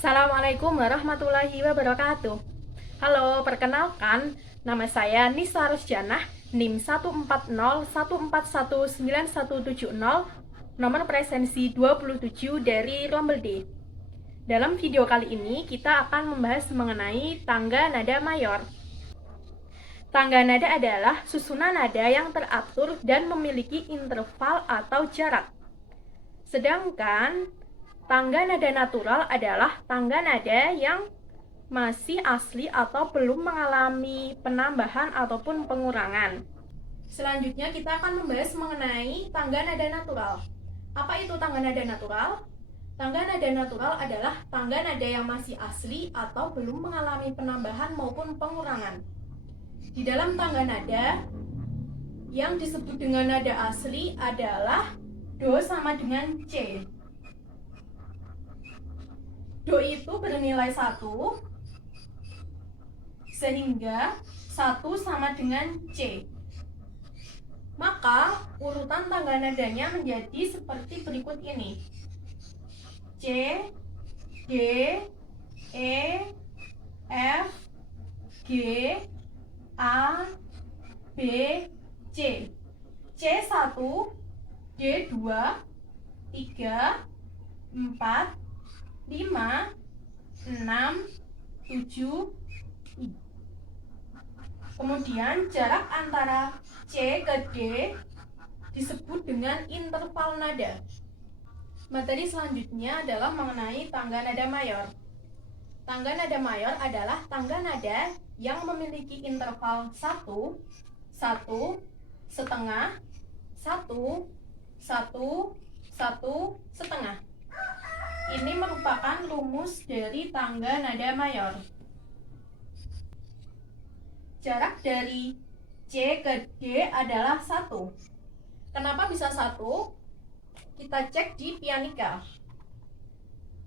Assalamualaikum warahmatullahi wabarakatuh. Halo, perkenalkan, nama saya Nisa Rusjanah, NIM 14014197170, nomor presensi 27 dari Rombel D. Dalam video kali ini, kita akan membahas mengenai tangga nada mayor. Tangga nada adalah susunan nada yang teratur dan memiliki interval atau jarak. Sedangkan tangga nada natural adalah tangga nada yang masih asli atau belum mengalami penambahan ataupun pengurangan. Selanjutnya kita akan membahas mengenai tangga nada natural. Apa itu tangga nada natural? Tangga nada natural adalah tangga nada yang masih asli atau belum mengalami penambahan maupun pengurangan. Di dalam tangga nada yang disebut dengan nada asli adalah Do sama dengan C. Do itu bernilai 1, sehingga 1 sama dengan C. Maka urutan tangga nadanya menjadi seperti berikut ini: C, D, E, F, G, A, B, C. C1, D2, 3, 4, 5, 6, 7. Kemudian jarak antara C ke D disebut dengan interval nada. Materi selanjutnya adalah mengenai tangga nada mayor. Tangga nada mayor adalah tangga nada yang memiliki interval 1, 1, setengah, 1, 1, 1, setengah. Ini merupakan rumus dari tangga nada mayor. Jarak dari C ke D adalah 1. Kenapa bisa 1? Kita cek di pianika.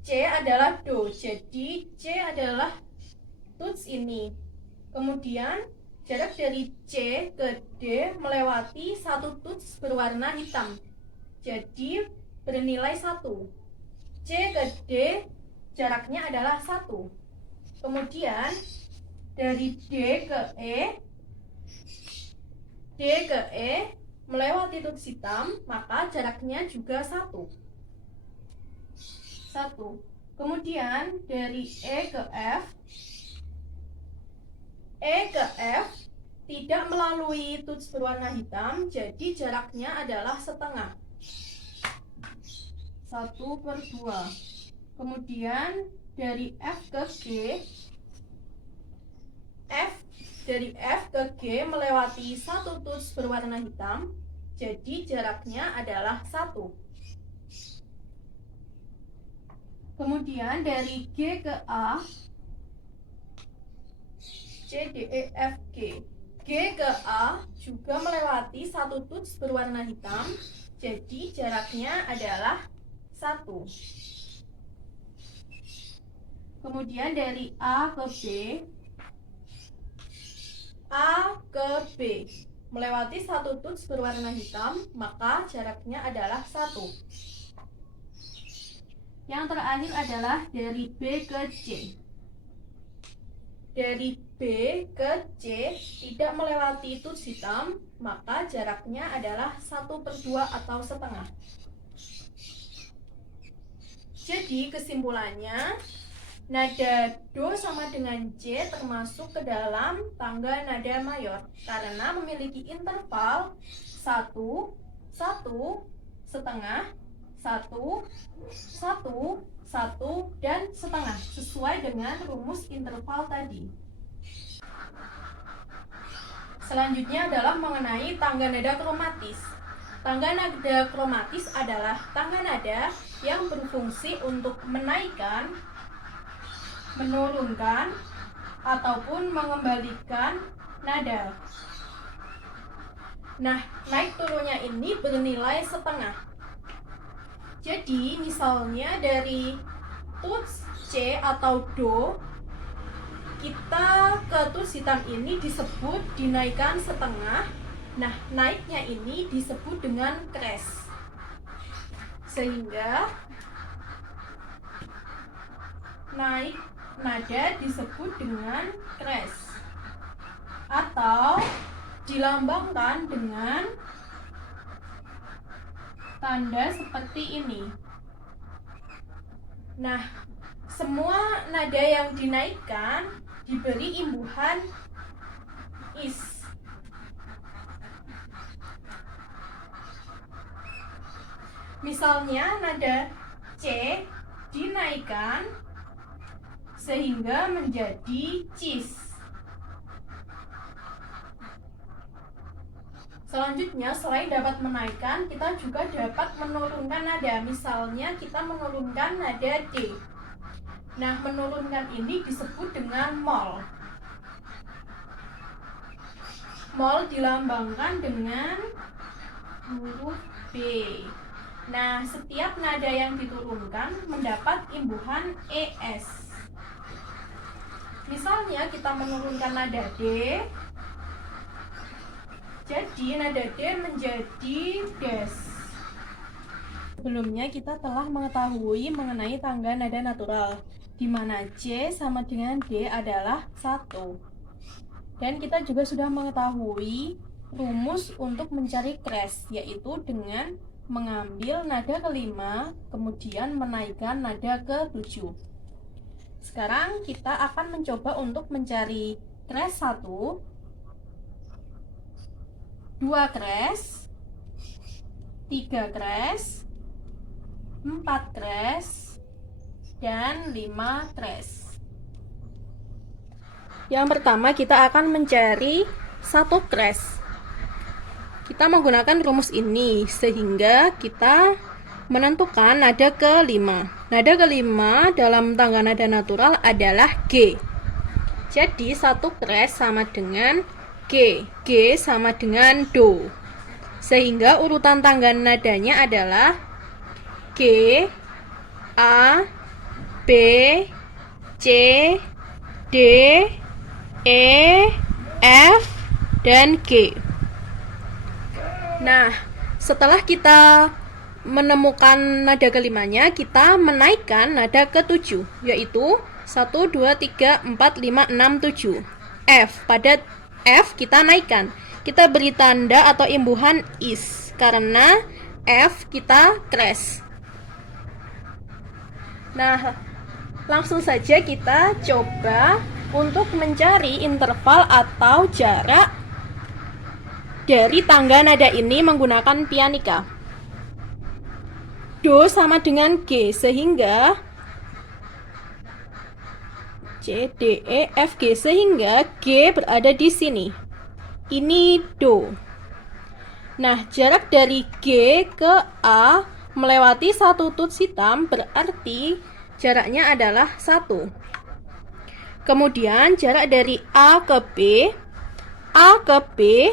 C adalah Do, jadi C adalah tuts ini. Kemudian jarak dari C ke D melewati satu tuts berwarna hitam, jadi bernilai 1. C ke D jaraknya adalah 1. Kemudian dari D ke E melewati tuts hitam, maka jaraknya juga 1. Kemudian dari E ke F tidak melalui tuts berwarna hitam, jadi jaraknya adalah setengah, 1/2. Kemudian dari dari F ke G melewati satu tuts berwarna hitam, jadi jaraknya adalah 1. Kemudian dari G ke A, C, D, E, F, G. G ke A juga melewati satu tuts berwarna hitam, jadi jaraknya adalah 1. Kemudian dari A ke B melewati satu tuts berwarna hitam, maka jaraknya adalah 1. Yang terakhir adalah dari B ke C. Dari B ke C tidak melewati tuts hitam, maka jaraknya adalah 1/2 atau setengah. Jadi kesimpulannya, nada Do sama dengan C termasuk ke dalam tangga nada mayor karena memiliki interval 1, 1, setengah, 1, 1, 1, dan setengah sesuai dengan rumus interval tadi. Selanjutnya adalah mengenai tangga nada kromatis. Tangga nada kromatis adalah tangga nada yang berfungsi untuk menaikkan, menurunkan, ataupun mengembalikan nada. Nah, naik turunnya ini bernilai setengah. Jadi, misalnya dari tuts C atau Do, kita ke tuts hitam ini disebut dinaikkan setengah. Nah, naiknya ini disebut dengan crash. Sehingga naik nada disebut dengan crash atau dilambangkan dengan tanda seperti ini. Nah, semua nada yang dinaikkan diberi imbuhan is. Misalnya nada C dinaikkan sehingga menjadi cis. Selanjutnya, selain dapat menaikkan, kita juga dapat menurunkan nada. Misalnya kita menurunkan nada D. Nah, menurunkan ini disebut dengan mol. Mol dilambangkan dengan huruf B. Nah, setiap nada yang diturunkan mendapat imbuhan ES. Misalnya kita menurunkan nada D, jadi nada D menjadi des. Sebelumnya kita telah mengetahui mengenai tangga nada natural, di mana C sama dengan D adalah 1. Dan kita juga sudah mengetahui rumus untuk mencari crash, yaitu dengan mengambil nada kelima, kemudian menaikkan nada ke-7. Sekarang kita akan mencoba untuk mencari crash 1, 2 crash, 3 crash, 4 crash, dan 5 crash. Yang pertama kita akan mencari 1 crash. Kita menggunakan rumus ini sehingga kita menentukan nada kelima. Nada kelima dalam tangga nada natural adalah G. Jadi 1 crash sama dengan G. G sama dengan Do. Sehingga urutan tangga nadanya adalah G, A, B, C, D, E, F, dan G. Nah, setelah kita menemukan nada kelimanya, kita menaikkan nada ke-7, yaitu 1, 2, 3, 4, 5, 6, 7. F. Pada F kita naikkan. Kita beri tanda atau imbuhan is, karena F kita crash. Nah, langsung saja kita coba untuk mencari interval atau jarak dari tangga nada ini menggunakan pianika. Do sama dengan G, sehingga C, D, E, F, G, sehingga G berada di sini. Ini Do. Nah, jarak dari G ke A melewati 1 tuts hitam, berarti jaraknya adalah 1. Kemudian jarak dari A ke B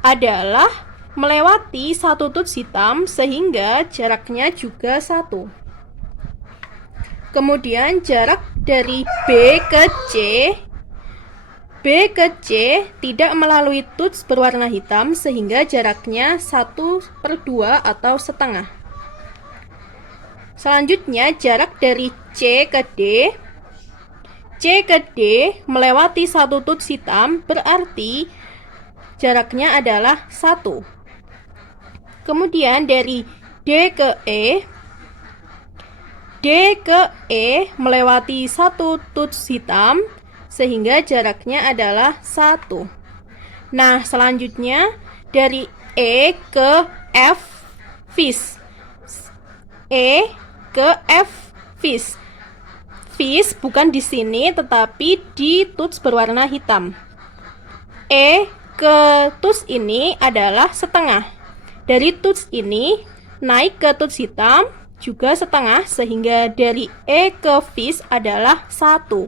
adalah melewati 1 tuts hitam, sehingga jaraknya juga 1. Kemudian jarak dari B ke C tidak melalui tuts berwarna hitam, sehingga jaraknya 1/2 atau setengah. Selanjutnya jarak dari C ke D melewati 1 tuts hitam, berarti jaraknya adalah 1. Kemudian dari D ke E melewati 1 tuts hitam, sehingga jaraknya adalah 1. Nah, selanjutnya dari E ke F vis. E ke F vis. Vis bukan di sini, tetapi di tuts berwarna hitam. E ke tuts ini adalah setengah. Dari tuts ini naik ke tuts hitam juga setengah, sehingga dari E ke vis adalah 1.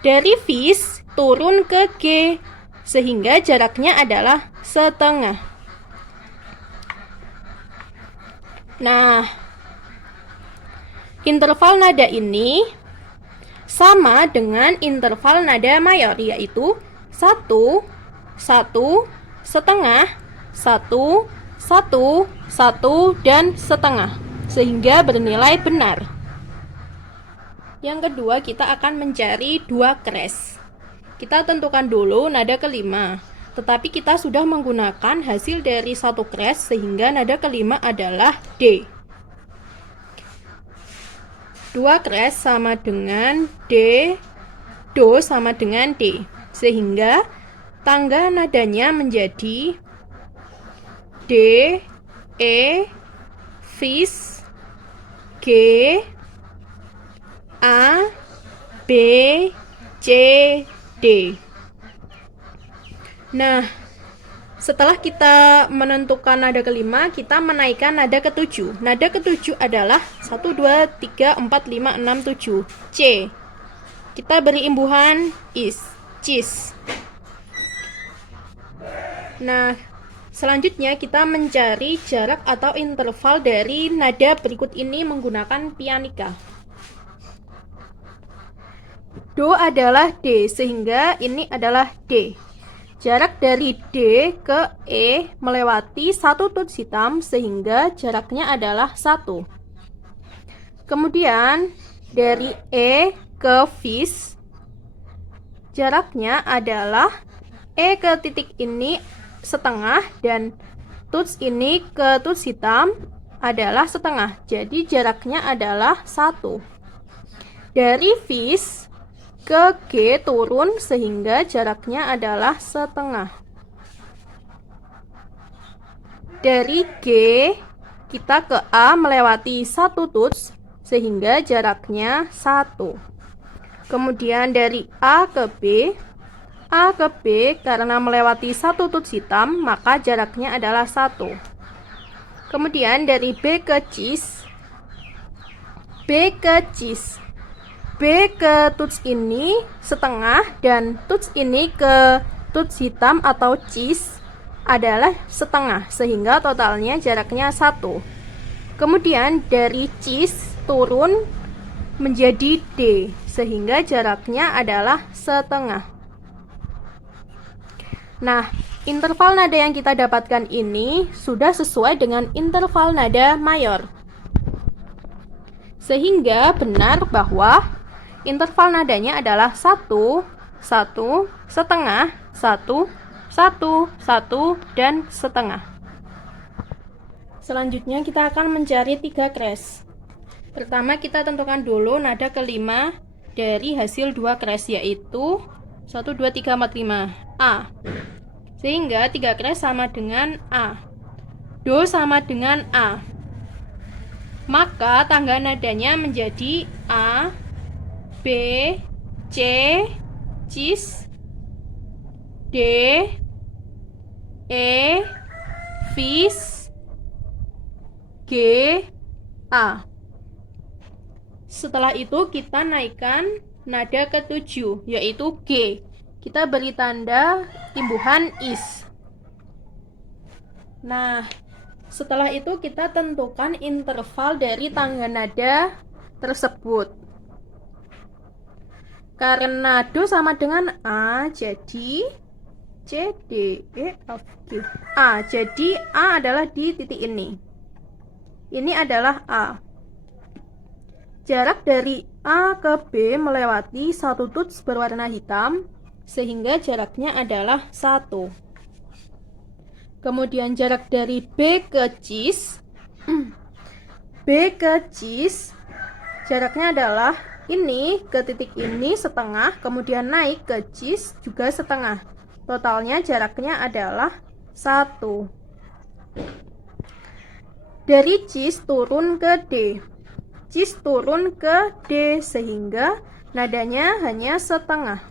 Dari vis turun ke G, sehingga jaraknya adalah setengah. Nah, interval nada ini sama dengan interval nada mayor, yaitu 1, 1, setengah, 1, 1, 1, dan setengah, sehingga bernilai benar. Yang kedua, kita akan mencari dua crash. Kita tentukan dulu nada kelima. Tetapi kita sudah menggunakan hasil dari satu crash sehingga nada kelima adalah D. Dua crash sama dengan D, Do sama dengan D. Sehingga tangga nadanya menjadi D, E, Fis, G, A, B, C, D. Nah, setelah kita menentukan nada kelima, kita menaikkan nada ketujuh. Nada ketujuh adalah 1, 2, 3, 4, 5, 6, 7. C. Kita beri imbuhan is, cis. Nah, selanjutnya kita mencari jarak atau interval dari nada berikut ini menggunakan pianika. Do adalah D, sehingga ini adalah D. Jarak dari D ke E melewati satu tuts hitam, sehingga jaraknya adalah 1. Kemudian dari E ke Fis, jaraknya adalah E ke titik ini setengah dan tuts ini ke tuts hitam adalah setengah. Jadi jaraknya adalah 1. Dari Fis ke G turun sehingga jaraknya adalah setengah. Dari G kita ke A melewati satu tuts sehingga jaraknya 1. Kemudian dari A ke B karena melewati satu tuts hitam maka jaraknya adalah 1. Kemudian dari B ke Cis, B ke tuts ini setengah dan tuts ini ke tuts hitam atau cis adalah setengah sehingga totalnya jaraknya 1. Kemudian dari cis turun menjadi D sehingga jaraknya adalah setengah. Nah, interval nada yang kita dapatkan ini sudah sesuai dengan interval nada mayor. Sehingga benar bahwa interval nadanya adalah 1, 1, setengah, 1, 1, 1, dan setengah. Selanjutnya kita akan mencari 3 crash. Pertama kita tentukan dulu nada kelima dari hasil 2 crash, yaitu 1, 2, 3, 4, 5, A. Sehingga 3 crash sama dengan A. Do sama dengan A. Maka tangga nadanya menjadi A, B, C, cis, D, E, Fis, G, A. Setelah itu kita naikkan nada ke-7 yaitu G. Kita beri tanda imbuhan is. Nah, setelah itu kita tentukan interval dari tangga nada tersebut. Karena Do sama dengan A, jadi C, D, E, F, G, A. Jadi A adalah di titik ini. Ini adalah A. Jarak dari A ke B melewati satu tuts berwarna hitam, sehingga jaraknya adalah 1. Kemudian jarak dari B ke Cis, jaraknya adalah ini ke titik ini setengah, kemudian naik ke cis juga setengah. Totalnya jaraknya adalah 1. Dari cis turun ke D. Cis turun ke D sehingga nadanya hanya setengah.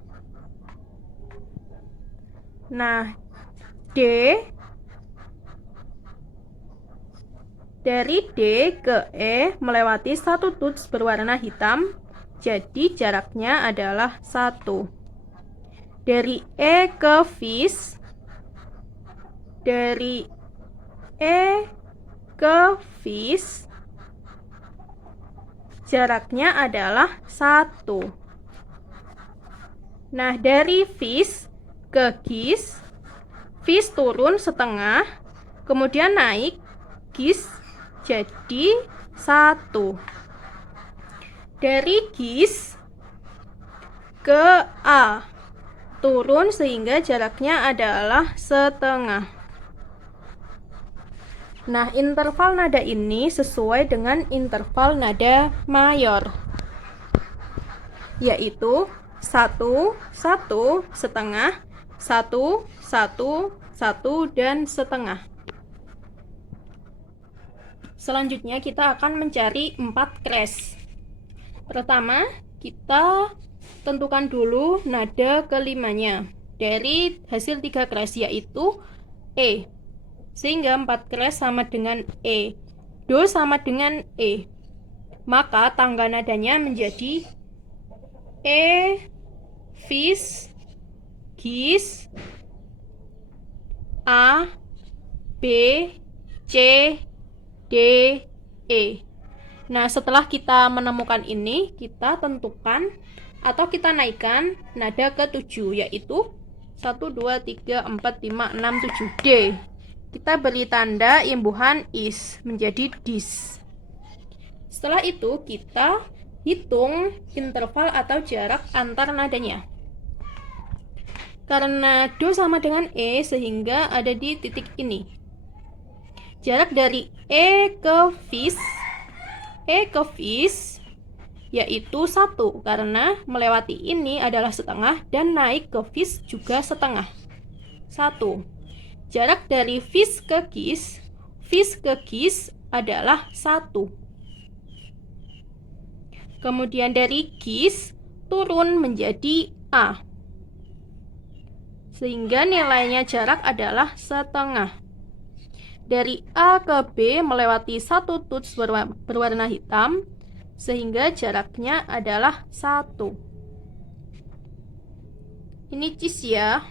Nah, D dari D ke E melewati satu tuts berwarna hitam. Jadi jaraknya adalah 1. Dari E ke Fis, jaraknya adalah 1. Nah, dari Fis ke Gis, Fis turun setengah, kemudian naik Gis jadi 1. Dari gis ke A turun sehingga jaraknya adalah setengah. Nah, interval nada ini sesuai dengan interval nada mayor, yaitu 1, 1, setengah, 1, 1, 1, dan setengah. Selanjutnya kita akan mencari 4 kres. Pertama, kita tentukan dulu nada kelimanya dari hasil 3 kres, yaitu E. Sehingga 4 kres sama dengan E. Do sama dengan E. Maka tangga nadanya menjadi E, fis, gis, A, B, C, D, E. Nah, setelah kita menemukan ini, kita tentukan atau kita naikkan nada ke-7, yaitu 1, 2, 3, 4, 5, 6, 7, D. Kita beri tanda imbuhan is menjadi dis. Setelah itu, kita hitung interval atau jarak antar nadanya. Karena do sama dengan E, sehingga ada di titik ini. Jarak dari E ke fis yaitu 1, karena melewati ini adalah setengah dan naik ke fis juga setengah. 1. Jarak dari fis ke gis adalah 1. Kemudian dari gis turun menjadi A, sehingga nilainya jarak adalah setengah. Dari A ke B melewati 1 tuts berwarna hitam, sehingga jaraknya adalah 1. Ini cis ya.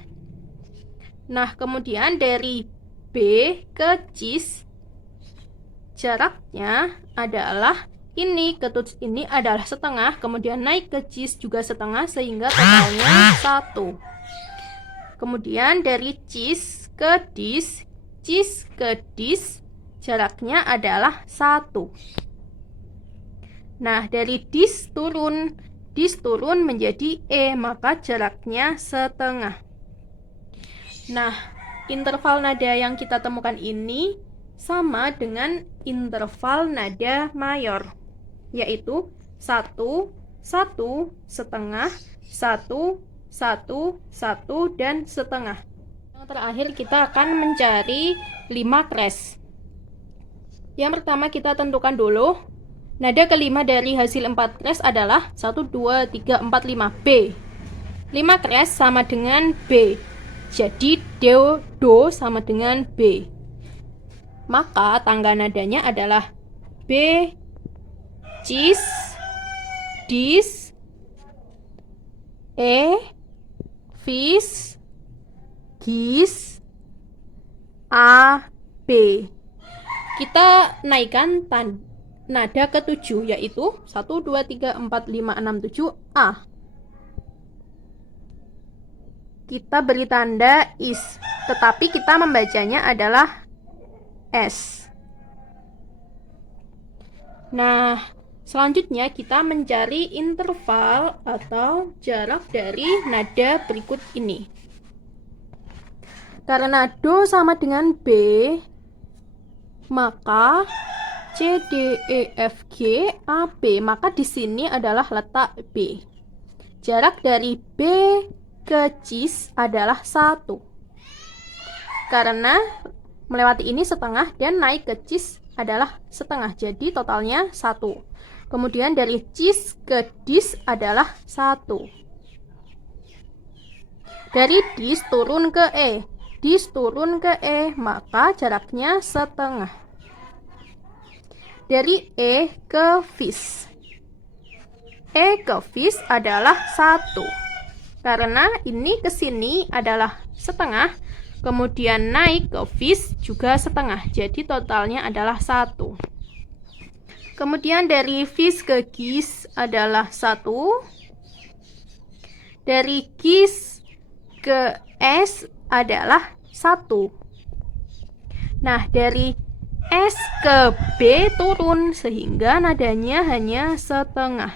Nah, kemudian dari B ke cis, jaraknya adalah ini ke tuts ini adalah setengah, kemudian naik ke cis juga setengah, sehingga totalnya 1. Kemudian dari cis ke dis, jaraknya adalah 1. Nah, dari dis turun menjadi E, maka jaraknya setengah. Nah, interval nada yang kita temukan ini sama dengan interval nada mayor, yaitu 1, 1, setengah, 1, 1, 1, dan setengah. Yang terakhir kita akan mencari 5 kres. Yang pertama kita tentukan dulu nada kelima dari hasil 4 kres adalah 1, 2, 3, 4, 5, B. 5 kres sama dengan B. Jadi do sama dengan B. Maka tangga nadanya adalah B, cis, dis, E, fis, gis, A, B. Kita naikkan nada ke-7, yaitu 1, 2, 3, 4, 5, 6, 7, A. Kita beri tanda is, tetapi kita membacanya adalah S. Nah, selanjutnya kita mencari interval atau jarak dari nada berikut ini. Karena do sama dengan B, maka C, D, E, F, G, A, B. Maka di sini adalah letak B. Jarak dari B ke cis adalah 1. Karena melewati ini setengah dan naik ke cis adalah setengah. Jadi totalnya 1. Kemudian dari cis ke dis adalah 1. Dari dis turun ke E. Maka jaraknya setengah. Dari E ke fis. Adalah 1. Karena ini ke sini adalah setengah, kemudian naik ke fis juga setengah. Jadi totalnya adalah 1. Kemudian dari fis ke gis adalah 1. Dari gis ke S adalah 1. Nah, dari S ke B turun sehingga nadanya hanya setengah.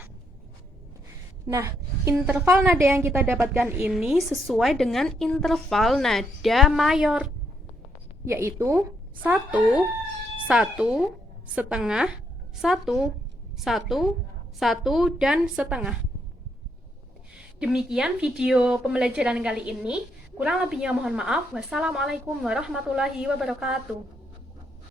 Nah, interval nada yang kita dapatkan ini sesuai dengan interval nada mayor, yaitu 1, 1, setengah, 1, 1, 1, dan setengah. Demikian video pembelajaran kali ini. Kurang lebihnya mohon maaf. Wassalamualaikum warahmatullahi wabarakatuh.